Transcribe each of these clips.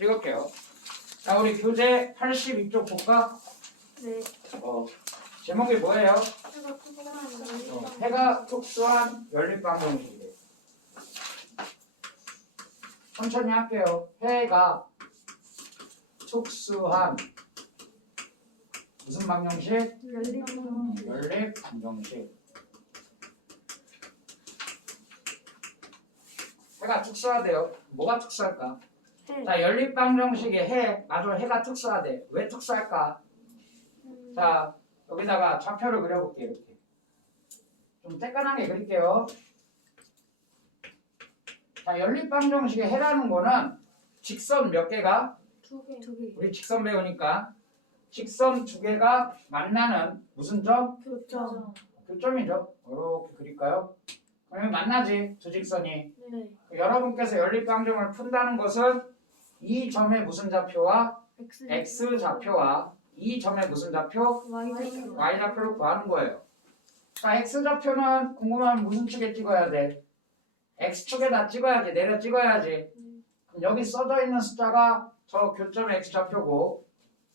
찍을게요. 자, 우리 교재 82쪽 볼까? 네. 어, 제목이 뭐예요? 해가 특수한 어, 해가 연립방정식이에요. 천천히 할게요. 해가 특수한 무슨 방정식? 연립방 연립 방정식. 해가 특수하대요. 뭐가 특수할까? 해. 자, 연립방정식의 해, 아주 해가 특수하대. 왜 특수할까? 자, 여기다가 좌표를 그려볼게요. 이렇게. 좀 쬐깐하게 그릴게요. 자, 연립방정식의 해라는 거는 직선 몇 개가? 두 개. 두 개. 우리 직선 배우니까 직선 두 개가 만나는 무슨 점? 교점. 교점이죠. 이렇게 그릴까요? 그러면 만나지, 두 직선이. 네. 여러분께서 연립방정을 푼다는 것은 이 점의 무슨 좌표와 X. 좌표와 이 점의 무슨 좌표? Y 좌표. y 좌표를 구하는 거예요. 자, x 좌표는 궁금하면 무슨 축에 찍어야 돼? x 축에다 찍어야지, 내려 찍어야지. 그럼 여기 써져 있는 숫자가 저 교점의 x 좌표고,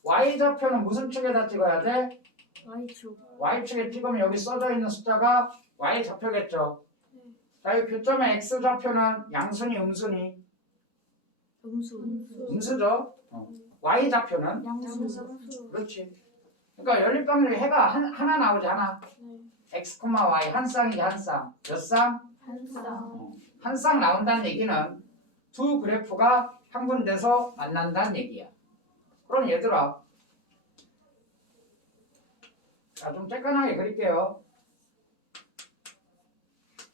y 좌표는 무슨 축에다 찍어야 돼? Y 축. y 축에 찍으면 여기 써져 있는 숫자가 y 좌표겠죠. 자, 이 교점의 x 좌표는 양순이, 음순이, 음수. 음수죠. 어. y 좌표는 양수. 그렇지. 그러니까 연립방정식 해가 한, 하나 나오지 하나. 네. x, y 한 쌍이지 한 쌍. 몇 쌍? 한쌍. 한쌍 나온다는 얘기는 두 그래프가 한 군데서 만난다는 얘기야. 그럼 얘들아, 자 좀 쬐끈하게 그릴게요.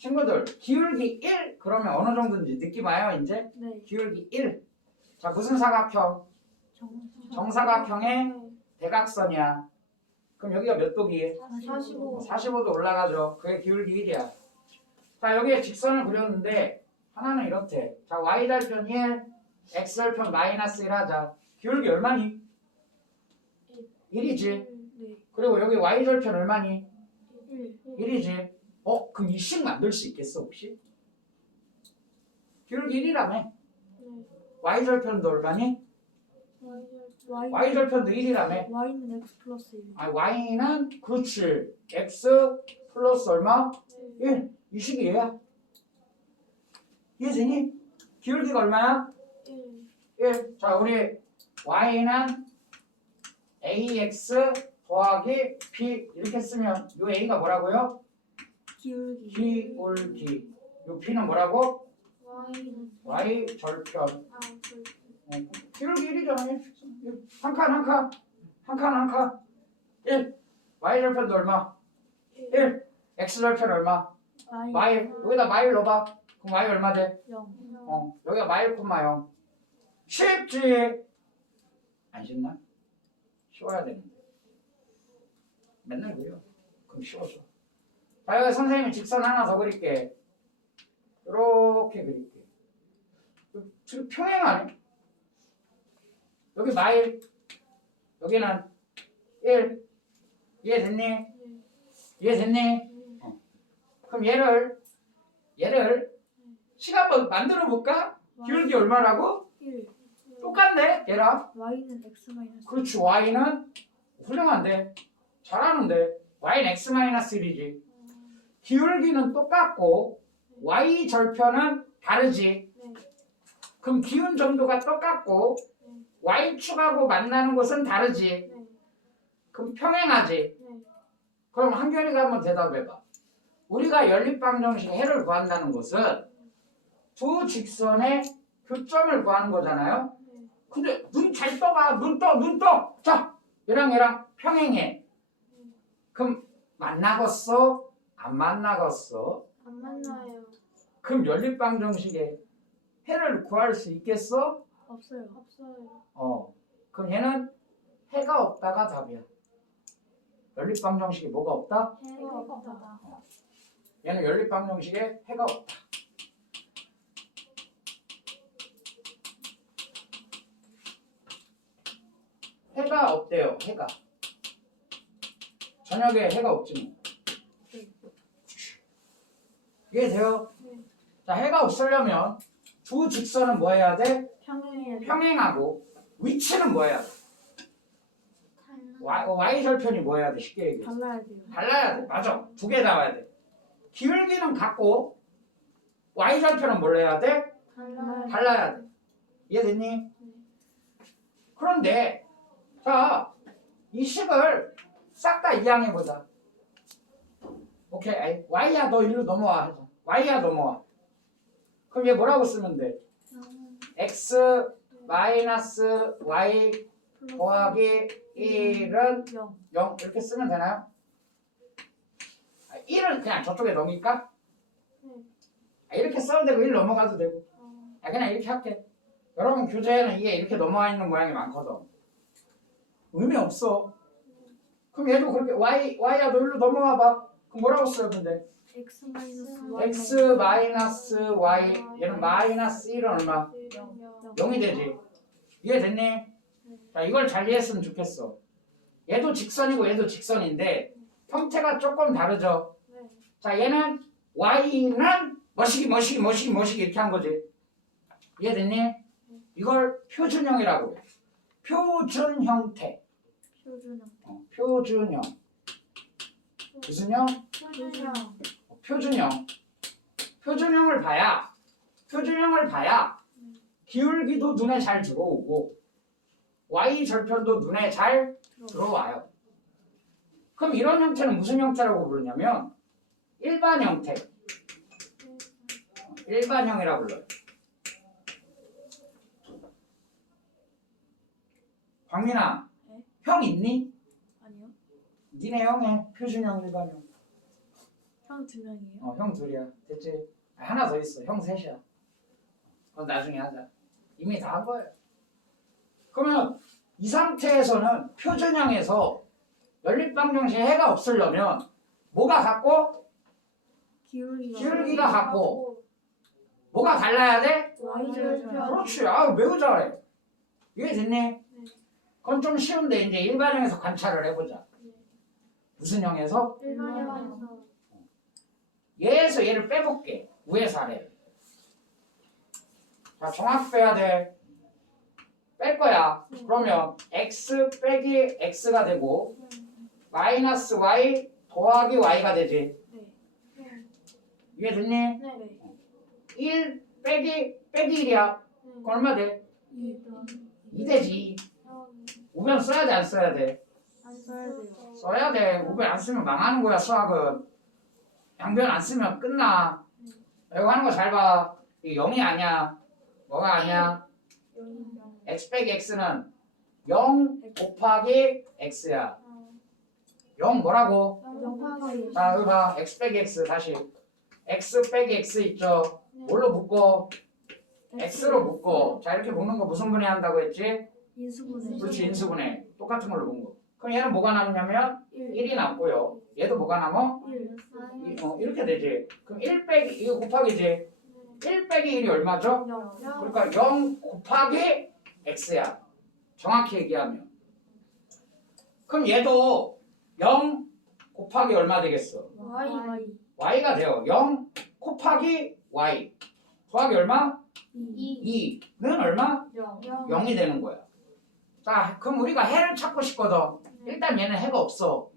친구들, 기울기 1 그러면 어느 정도인지 느낌 와요 이제? 네. 기울기 1. 자 무슨 사각형? 정. 정사각형의 대각선이야. 그럼 여기가 몇 도기? 45. 45도 올라가죠. 그게 기울기 1이야. 자, 여기에 직선을 그렸는데 하나는 이렇대. 자, y절편 1, x절편 마이너스 1 하자. 기울기 얼마니? 1이지. 네. 그리고 여기 y절편 얼마니? 1. 1이지. 어, 그럼 이식 만들 수 있겠어, 혹시? 기울기 1이라며. 네. y절편도 얼마니? Y. y절편도 1이라며. Y는 X 플러스 1. 아, y는 그렇지. x 플러스 얼마? 1. 이 식이 얘야. 이해되니? 기울기가 얼마야? 1. 1. 자, 우리 y는 ax 더하기 b 이렇게 쓰면 이 a가 뭐라고요? 기울기. 기울기. 이 b는 뭐라고? Y 절편. 아, 그 어, 기울기 1이잖아. 한 칸, 한 칸. 한 칸, 한 칸. 1. y 절편도 얼마? 1. x 절편 얼마? Y. 마일. 여기다 마일 넣어봐. 그럼 y 얼마 돼? 0. 어, 여기가 마일 콤마 0. 쉽지? 안 쉽나? 쉬워야 되는데. 맨날 그려. 그럼 쉬워져. 자, 여기 선생님이 직선 하나 더 그릴게. 이렇게 그릴게. 지금 평행하네. 여기 마일. 여기는 1. 이해됐니? 이해됐니? 어. 그럼 얘를, 얘를 시간 한번 만들어 볼까? 기울기 얼마라고? 1. 똑같네, 얘랑. Y는 X 마이너스. 그렇지, y는 훌륭한데. 잘하는데. y는 x-1이지. 기울기는 똑같고, y 절편은 다르지. 네. 그럼 기운 정도가 똑같고, y축하고 만나는 곳은 다르지. 네. 그럼 평행하지. 네. 그럼 한결이가 한번 대답해봐. 우리가 연립방정식 해를 구한다는 것은 두 직선의 교점을 구하는 거잖아요. 네. 근데 눈 잘 떠봐. 눈 떠, 눈 떠. 자, 얘랑 얘랑 평행해. 그럼 만나겠어? 안 만나겠어? 안 만나요. 그럼 연립방 정식에 해를 구할 수 있겠어? 없어요. 없어요. 어. 그럼 얘는 해가 없다가 답이야. 연립방 정식에 뭐가 없다? 해가 없다. 얘는 연립방 정식에 해가 없다. 해가 없대요. 해가. 저녁에 해가 없지 뭐. 이해돼요? 네. 자, 해가 없으려면 두 직선은 뭐 해야 돼? 평행이에요. 평행하고 위치는 뭐야? y, y 절편이 뭐야 돼? 쉽게 얘기해. 달라야 돼요. 달라야 돼. 맞아. 두 개 나와야 돼. 기울기는 같고 y 절편은 뭘 해야 돼? 달라야 달라야 돼. 이해됐니? 그런데 자, 이 식을 싹 다 이양해 보자. 오케이. 아이, y야 너 일로 넘어와. 하자. y야 넘어와. 그럼 얘 뭐라고 쓰면 돼? x 마이너스 y 더하기 1은 0. 0 이렇게 쓰면 되나요? 1은 그냥 저쪽에 넘길까? 아, 이렇게 써도 되고 1 넘어가도 되고 아, 그냥 이렇게 할게 여러분 교재에는 이게 이렇게 넘어와 있는 모양이 많거든 의미 없어 그럼 얘도 그렇게 y, y야 너 일로 넘어와 봐 그럼 뭐라고 써요 근데 x 마이너스 y. x 마이너스 y 얘는 마이너스 1은 얼마? 0이 되지 이해됐니? 자 이걸 잘 이해했으면 좋겠어 얘도 직선이고 얘도 직선인데 형태가 조금 다르죠 자 얘는 y는 머시기 머시기 머시기 머시기 이렇게 한 거지 이해됐니? 이걸 표준형이라고 해 표준 형태 표준형. 어, 표준형 무슨 형? 표준형. 어, 표준형 표준형을 봐야 표준형을 봐야 기울기도 눈에 잘 들어오고 y 절편도 눈에 잘 들어와요. 그럼 이런 형태는 무슨 형태라고 부르냐면 일반 형태. 일반형이라고 불러요. 광민아, 네? 형 있니? 니네 형에 표준형 일반형. 형 두 명이에요. 어, 형 둘이야. 됐지? 아, 하나 더 있어. 형 셋이야. 그건 나중에 하자. 이미 다 한 거예요. 그러면 이 상태에서는 표준형에서 연립방정식에 해가 없으려면 뭐가 같고 기울기가. 기울기가 같고 뭐가 달라야 돼? y 절편. 그렇지. 아 매우 잘해. 이해 됐니? 그건 좀 쉬운데 이제 일반형에서 관찰을 해보자. 무슨 형에서? 얘에서 얘를 빼볼게. 위에서 아래. 자, 정확히 빼야 돼. 뺄 거야. 그러면 x 빼기 x가 되고 마이너스 y 더하기 y가 되지. 네. 이해됐니? 네. 1 빼기 빼기 1이야. 그럼 얼마 돼? 2. 2 되지. 우변 써야 돼, 안 써야 돼? 안 써야 돼. 우변 안 쓰면 망하는 거야, 수학은. 양변 안 쓰면 끝나. 이거 하는 거 잘 봐. 이게 0이 아니야. 뭐가 아니야? x 빼기 x는 0 곱하기 x야. 0 뭐라고? 자, 여기 봐. x 빼기 x 다시. x 빼기 x 있죠? 뭘로 묶어? x로 묶어. 자, 이렇게 묶는 거 무슨 분해 한다고 했지? 인수분해. 그렇지, 인수분해. 똑같은 걸로 묶는 거. 그럼 얘는 뭐가 남냐면 1. 1이 남고요. 얘도 뭐가 남어? 1. 이- 어, 이렇게 되지. 그럼 1 빼기, 이거 곱하기지. 1 빼기 1이 얼마죠? 0. 그러니까 0 곱하기 x야. 정확히 얘기하면. 그럼 얘도 0 곱하기 얼마 되겠어? Y. y가 돼요. 0 곱하기 y. 더하기 얼마? 2. 2는 얼마? 0. 0이 되는 거야. 자, 그럼 우리가 해를 찾고 싶거든. 일단 얘는 해가 없어.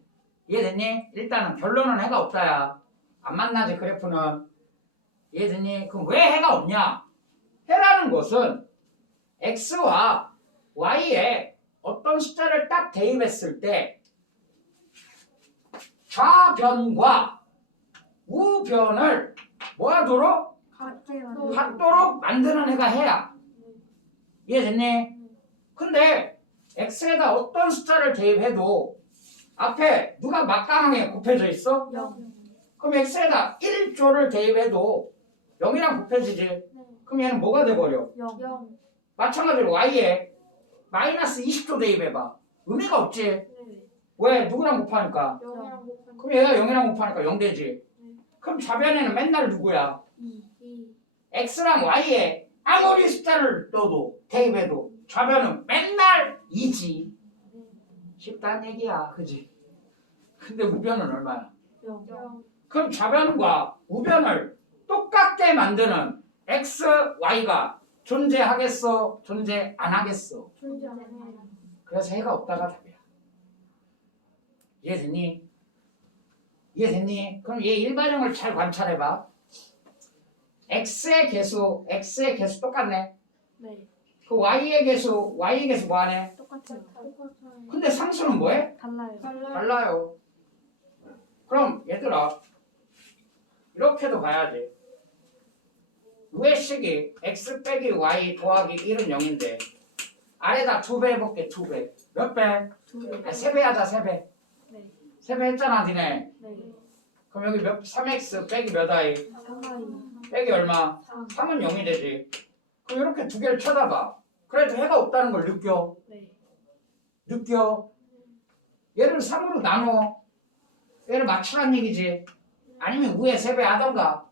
이해됐니? 일단은 결론은 해가 없다야. 안 만나지 그래프는. 이해됐니? 그럼 왜 해가 없냐? 해라는 것은 x와 y에 어떤 숫자를 딱 대입했을 때 좌변과 우변을 뭐 하도록? 같도록 만드는 해가 해야. 이해됐니? 근데 x에다 어떤 숫자를 대입해도 앞에 누가 막강하게 곱해져 있어? 0. 그럼 x에다 1조를 대입해도 0이랑 곱해지지. 그럼 얘는 뭐가 돼버려? 0. 0. 마찬가지로 y에 마이너스 20조 대입해봐. 의미가 없지. 왜? 누구랑 곱하니까? 0이랑 곱하면 그럼 얘가 0이랑 곱하니까 0 되지. 그럼 좌변에는 맨날 누구야? 2. 2. x랑 y에 아무리 숫자를 넣어도 대입해도 좌변은 맨날 2지. 쉽다는 얘기야. 그지? 근데 우변은 얼마야? 0. 그럼 좌변과 우변을 똑같게 만드는 x, y가 존재하겠어? 존재 안 하겠어? 그래서 해가 없다가 답이야. 이해됐니? 이해됐니? 그럼 얘 일반형을 잘 관찰해봐. x의 개수, x의 개수 똑같네. 네. 그 y의 개수, y의 개수 뭐하네? 똑같아요. 근데 상수는 뭐해? 달라요. 달라요. 달라요. 그럼 얘들아 이렇게도 봐야지. 위의 식이 x 빼기 y 더하기 1은 0인데 아래다 두배 해볼게 두 배. 몇 배? 아, 세배 하자 세 배. 네. 세배 했잖아 니네. 네. 그럼 여기 몇 3x 빼기 몇 i? 상하이. 빼기 얼마? 3. 3은 0이 되지. 그럼 이렇게 두 개를 쳐다봐. 그래도 해가 없다는 걸 느껴. 네. 느껴. 얘를 3으로 나눠. 얘를 맞추란 얘기지. 아니면 위에 3배 하던가.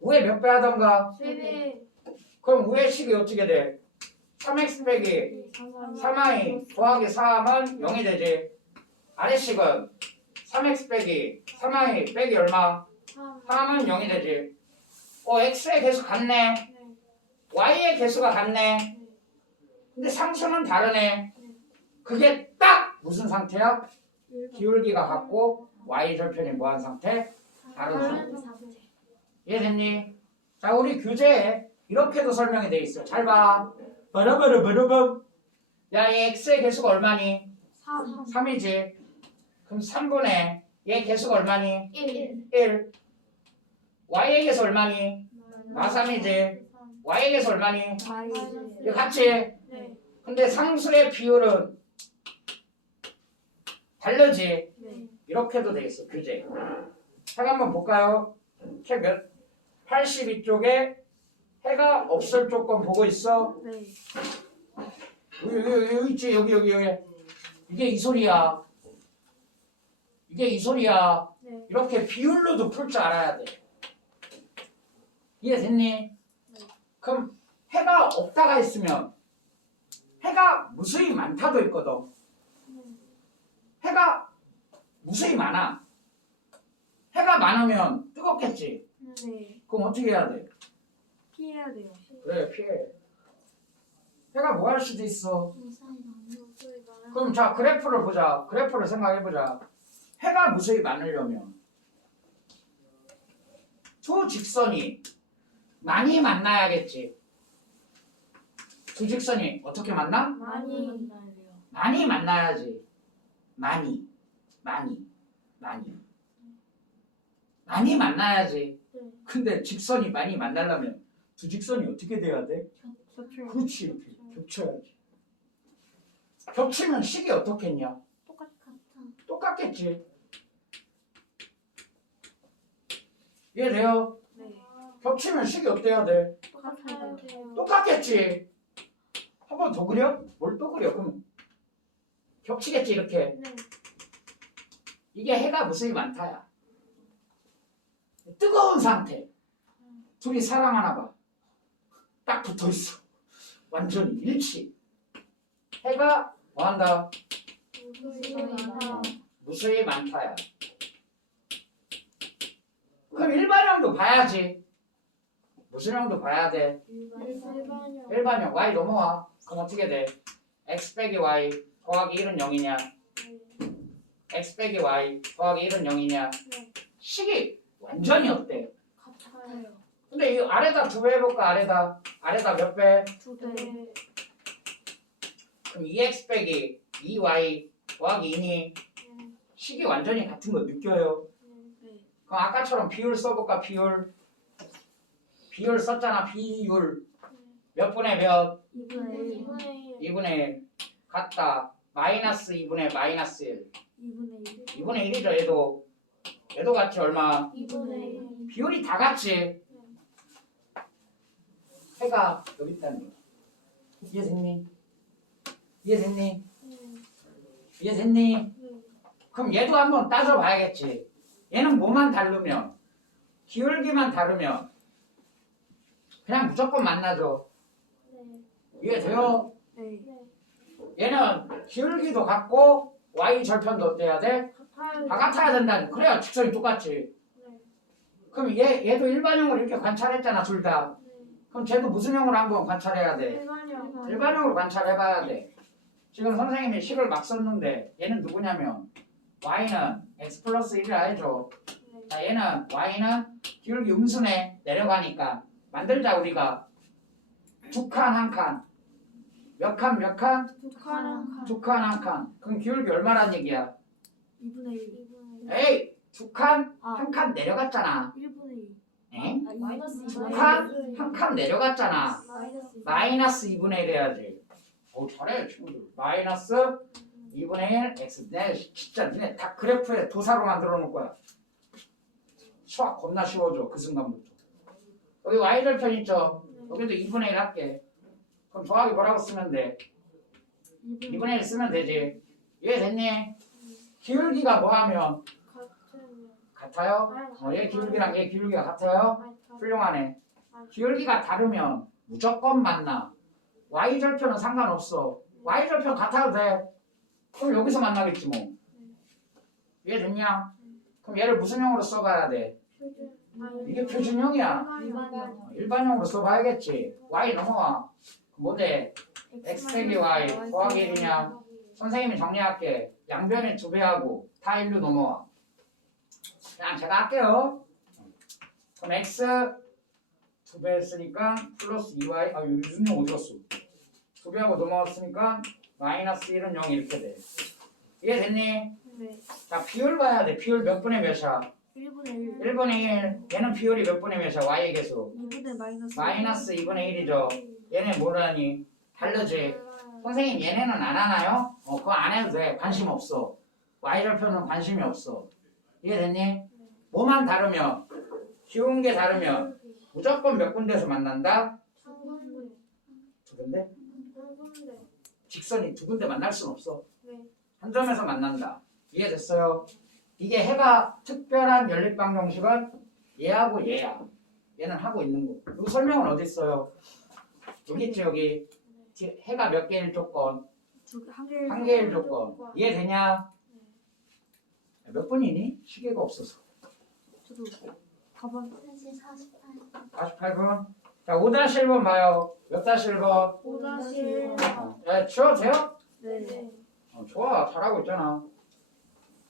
위에 몇 배 하던가. 세 배. 그럼 위에 식이 어떻게 돼? 3x 빼기 3i 더하기 3은 0이 되지. 아래 식은 3x 빼기 3i 빼기 얼마? 3은 0이 되지. 어, x의 개수 같네. Y의 개수가 같네. 근데 상수는 다르네. 그게 딱 무슨 상태야? 기울기가 같고 y 절편이 뭐한 상태? 다른 상태. 이해됐니? 자, 우리 교재에 이렇게도 설명이 돼 있어. 잘 봐. 바라바라 바라밤. 야, 이 x의 개수가 얼마니? 3. 3이지. 그럼 3분의 얘 개수가 얼마니? 1. 1. y의 개수 얼마니? 마3이지. 개수 얼마니? 이거 같이. 네. 근데 상수의 비율은 다르지. 네. 이렇게도 돼 있어 교재. 책 한번 볼까요? 책 몇? 82쪽에 해가 없을 조건 보고 있어. 네. 여기, 여기, 여기 있지 여기 여기 여기. 이게 이 소리야. 이게 이 소리야. 네. 이렇게 비율로도 풀 줄 알아야 돼. 이해됐니? 그럼 해가 없다가 있으면 해가 무수히 많다도 있거든. 해가 무수히 많아. 해가 많으면 뜨겁겠지. 네. 그럼 어떻게 해야 돼? 피해야 돼요. 그래 피해. 해가 뭐 할 수도 있어. 그럼 자 그래프를 보자. 그래프를 생각해 보자. 해가 무수히 많으려면 두 직선이 많이 만나야겠지. 두 직선이 어떻게 만나? 많이 만나야 돼요. 많이 만나야지. 많이, 많이, 많이. 많이 만나야지. 네. 근데 직선이 많이 만나려면 두 직선이 어떻게 돼야 돼? 겹쳐요. 그렇지, 이렇게 겹쳐야지. 겹치면 식이 어떻겠냐? 똑같아. 똑같겠지. 이해돼요? 네. 겹치면 식이 어때야 돼? 똑같아요. 똑같겠지. 한 번 더 그려? 뭘 또 그려? 그럼 겹치겠지 이렇게. 네. 이게 해가 무수히 많다야. 뜨거운 상태. 둘이 사랑하나 봐. 딱 붙어 있어. 완전히 일치. 해가 뭐 한다? 무수히 많다야. 그럼 일반형도 봐야지. 무슨 형도 봐야 돼? 일반형 y 넘어와. 그럼 어떻게 돼? x 빼기 y 더하기 1은 0이냐? x 빼기 y 더하기 1은 0이냐? 네. 식이 완전히 어때? 같아요. 근데 이 아래다 두 배 해볼까? 아래다 아래다 몇 배? 두 배. 그럼 2x 빼기 2y 더하기 2니 식이 완전히 같은 거 느껴요. 네. 그럼 아까처럼 비율 써볼까? 비율 비율 썼잖아. 비율 몇 분의 몇? 2분의 1. 2분의 1 같다. 마이너스 2분의 마이너스 1 2분의 1. 2분의 1이죠 얘도 얘도 같이 얼마? 2분의 1. 비율이 다 같지 해가 여기 있다는 거 이해 됐니? 이해 됐니? 이해 됐니? 그럼 얘도 한번 따져봐야겠지 얘는 뭐만 다르면 기울기만 다르면 그냥 무조건 만나죠 이해돼요? 네. 얘는 기울기도 같고 y 절편도 어때야 돼? 다 같아야 된다 그래야 직선이 똑같지 네. 그럼 얘, 얘도 일반형으로 이렇게 관찰했잖아 둘 다. 네. 그럼 쟤도 무슨 형으로 한번 관찰해야 돼? 일반형. 일반형으로 관찰해봐야 돼. 지금 선생님이 식을 막 썼는데 얘는 누구냐면 y는 x 플러스 1이라 해줘. 네. 자 얘는 y는 기울기 음순에 내려가니까 만들자 우리가 두 칸 한 칸. 몇 칸 몇 칸? 북한은 두칸 한 칸. 그럼 기울기 얼마란 얘기야? 2분의 1. 에이 두 칸 아. 한 칸 내려갔잖아. 1분의 2. 에? 아, 마이너스 두 2분의 칸 1. 한칸 내려갔잖아. 마이너스 2. 마이너스 2분의 1 해야지. 어 잘해 친구들. 마이너스 2분의 1 x. 내 진짜 니네 다 그래프에 도사로 만들어 놓을 거야. 수학 겁나 쉬워져 그 순간부터. 여기 y절편 있죠? 여기도 2분의 1 할게. 그럼 더하기 뭐라고 쓰면 돼? 2분의 1 쓰면 되지. 이해 됐니? 기울기가 뭐하면 같아요? 어, 얘 기울기랑 얘 기울기가 같아요? 훌륭하네. 기울기가 다르면 무조건 만나. y절편은 상관없어. y절편 같아도 돼. 그럼 여기서 만나겠지 뭐. 이해 됐냐? 그럼 얘를 무슨 형으로 써봐야 돼? 이게 표준형이야. 어, 일반형으로 써봐야겠지. y 넘어와. 뭐 돼? x 빼기 y 더하기 1이냐? 선생님이 정리할게. 양변에 두 배하고 다 일로 넘어와. 그냥 제가 할게요. 그럼 x 두 배 했으니까 플러스 2y 아 유준형 어디 갔어? 두 배하고 넘어왔으니까 마이너스 1은 0 이렇게 돼. 이해 됐니? 네. 자 비율 봐야 돼. 비율 몇 분의 몇이야? 1분의 1. 1분의 1. 얘는 비율이 몇 분의 몇이야? y의 개수. 2분의 마이너스 마이너스 2분의 1이죠. 얘네 뭐라니? 다르지. 선생님 얘네는 안 하나요? 어 그거 안 해도 돼. 관심 없어. y절편은 관심이 없어. 이해됐니? 뭐만 다르면 쉬운 게 다르면 무조건 몇 군데서 만난다? 두 군데? 직선이 두 군데 만날 순 없어. 네. 한 점에서 만난다. 이해됐어요? 이게 해가 특별한 연립방 정식은 얘하고 얘야. 얘는 하고 있는 거. 이거 설명은 어디 있어요? 여기 있지 여기. 뒤- 해가 몇 개일 조건? 한 개. 개일 조건. 이해되냐? 몇 분이니? 시계가 없어서. 저도 가방 48분. 자, 5-1번 봐요. 몇 다시 1번? 5-1. 네, 치워도 돼요? 네. 어, 좋아. 잘하고 있잖아.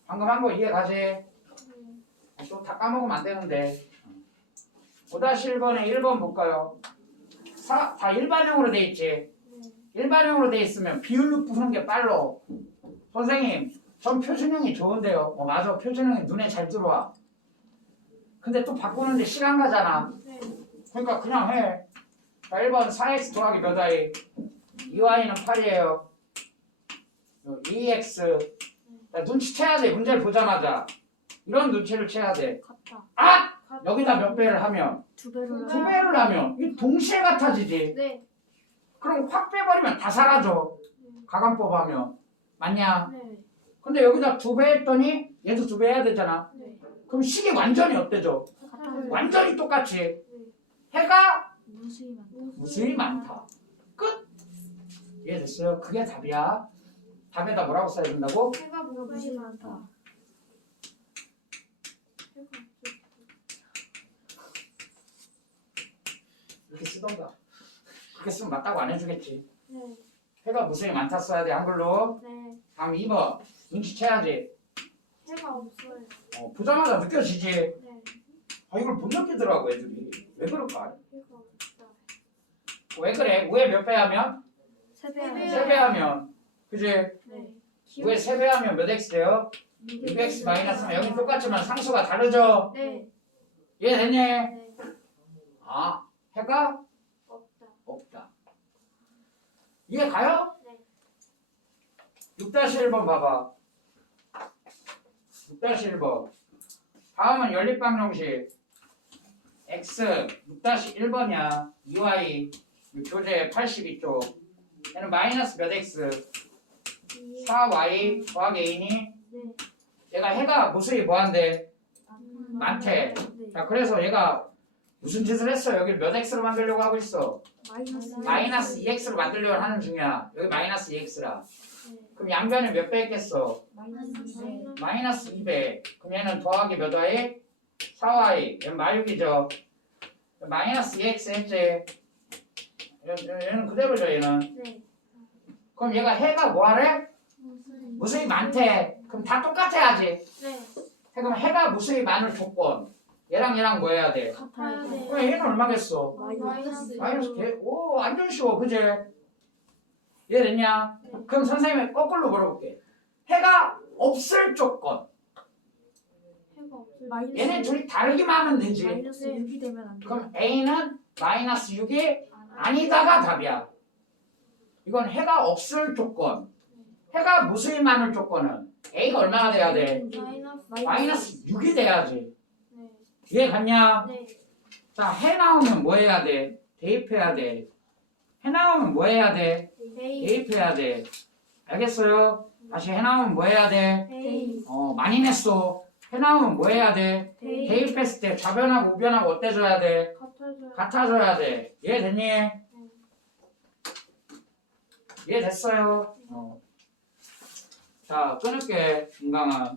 방금 한 거 이해 가지? 또 다 까먹으면 안 되는데. 5-1번에 1번 볼까요? 사, 다 일반형으로 돼 있지? 일반형으로 돼 있으면 비율로 푸는 게 빨라. 선생님, 전 표준형이 좋은데요. 어, 맞아. 표준형이 눈에 잘 들어와. 근데 또 바꾸는데 시간 가잖아. 네. 그러니까 그냥 해. 자, 1번 4x 더하기 몇 i? 2y는 8이에요. 2x. 자, 눈치채야 돼. 문제를 보자마자. 이런 눈치를 채야 돼. 같다. 아! 여기다 몇 배를 하면? 두 배로. 두 배를 하면 이 동시에 같아지지. 네. 그럼 확 빼버리면 다 사라져. 가감법 하면. 맞냐? 네. 근데 여기다 두 배 했더니 얘도 두 배 해야 되잖아. 네. 그럼 식이 완전히 어때져? 같아요. 완전히 똑같이. 해가 무수히 많다. 무수히 많다. 끝. 이해됐어요? 그게 답이야. 답에다 뭐라고 써야 된다고? 해가 무수히 많다. 이렇게 쓰던가. 그렇게 쓰면 맞다고 안 해주겠지. 네. 해가 무수히 많다 써야 돼 한글로. 네. 다음 2번. 눈치채야지. 해가 없어요. 어, 보자마자 느껴지지. 네. 아 이걸 못 느끼더라고 애들이. 왜 그럴까? 해가 없다. 왜 그래? 5에 몇 배 하면? 세 배. 네. 3배 하면. 그지? 네. 5에 3배 하면 몇 x 돼요? 6x 마이너스 면 여기 똑같지만 상수가 다르죠? 네. 이해됐니? 네. 아, 해가 없다. 없다. 이해 가요? 네. 6-1번 봐봐. 6-1번. 다음은 연립방 정식. x 6-1번이야. 2y 교재 82쪽. 얘는 마이너스 몇 x? 4y 더하기 a니 네. 얘가 해가 무수히 뭐한데? 많대. 네. 자 그래서 얘가 무슨 짓을 했어? 여기를 몇 x로 만들려고 하고 있어? 마이너스. 마이너스 2x로 만들려고 하는 중이야. 여기 마이너스 2x라. 네. 그럼 양변에 몇배 있겠어? 마이너스. 네. 마이너스 2배. 그럼 얘는 더하기 몇 y? 4y. 얘는 마육이죠. 마이너스 2x 했지. 얘- 얘는 그대로죠 얘는. 네. 그럼 얘가 해가 뭐하래? 무슨 무수히 많대. 그럼 다 똑같아야지. 네. 그럼 해가 무수히 많을 조건. 얘랑 얘랑 뭐 해야 돼? 같아야 돼. 그럼 얘는 얼마겠어? 마이너스 마이너스 개. 오 완전 쉬워 그제? 이해됐냐? 네. 그럼 선생님이 거꾸로 물어볼게. 해가 없을 조건. 해가 없을 마이너스 얘네 둘이 다르기만 하면 되지. 마이너스 네. 6이 되면 안 돼. 그럼 A는 마이너스 6이 아니다가 답이야. 이건 해가 없을 조건. 해가 무수히 많을 조건은 A가 얼마나 돼야 돼? 마이너스 마이너스 6이 돼야지. 네. 이해 갔냐? 네. 자, 해 나오면 뭐 해야 돼? 대입해야 돼. 해 나오면 뭐 해야 돼? 베이 대입해야 돼. 알겠어요? 다시 해 나오면 뭐 해야 돼? 베이 어, 많이 냈어. 해 나오면 뭐 해야 돼? 베이 대입했을 때 좌변하고 우변하고 어때져야 돼? 같아져야 같아져야 돼. 이해 됐니? 이해 됐어요? 어. 자, 끊을게, 김강아.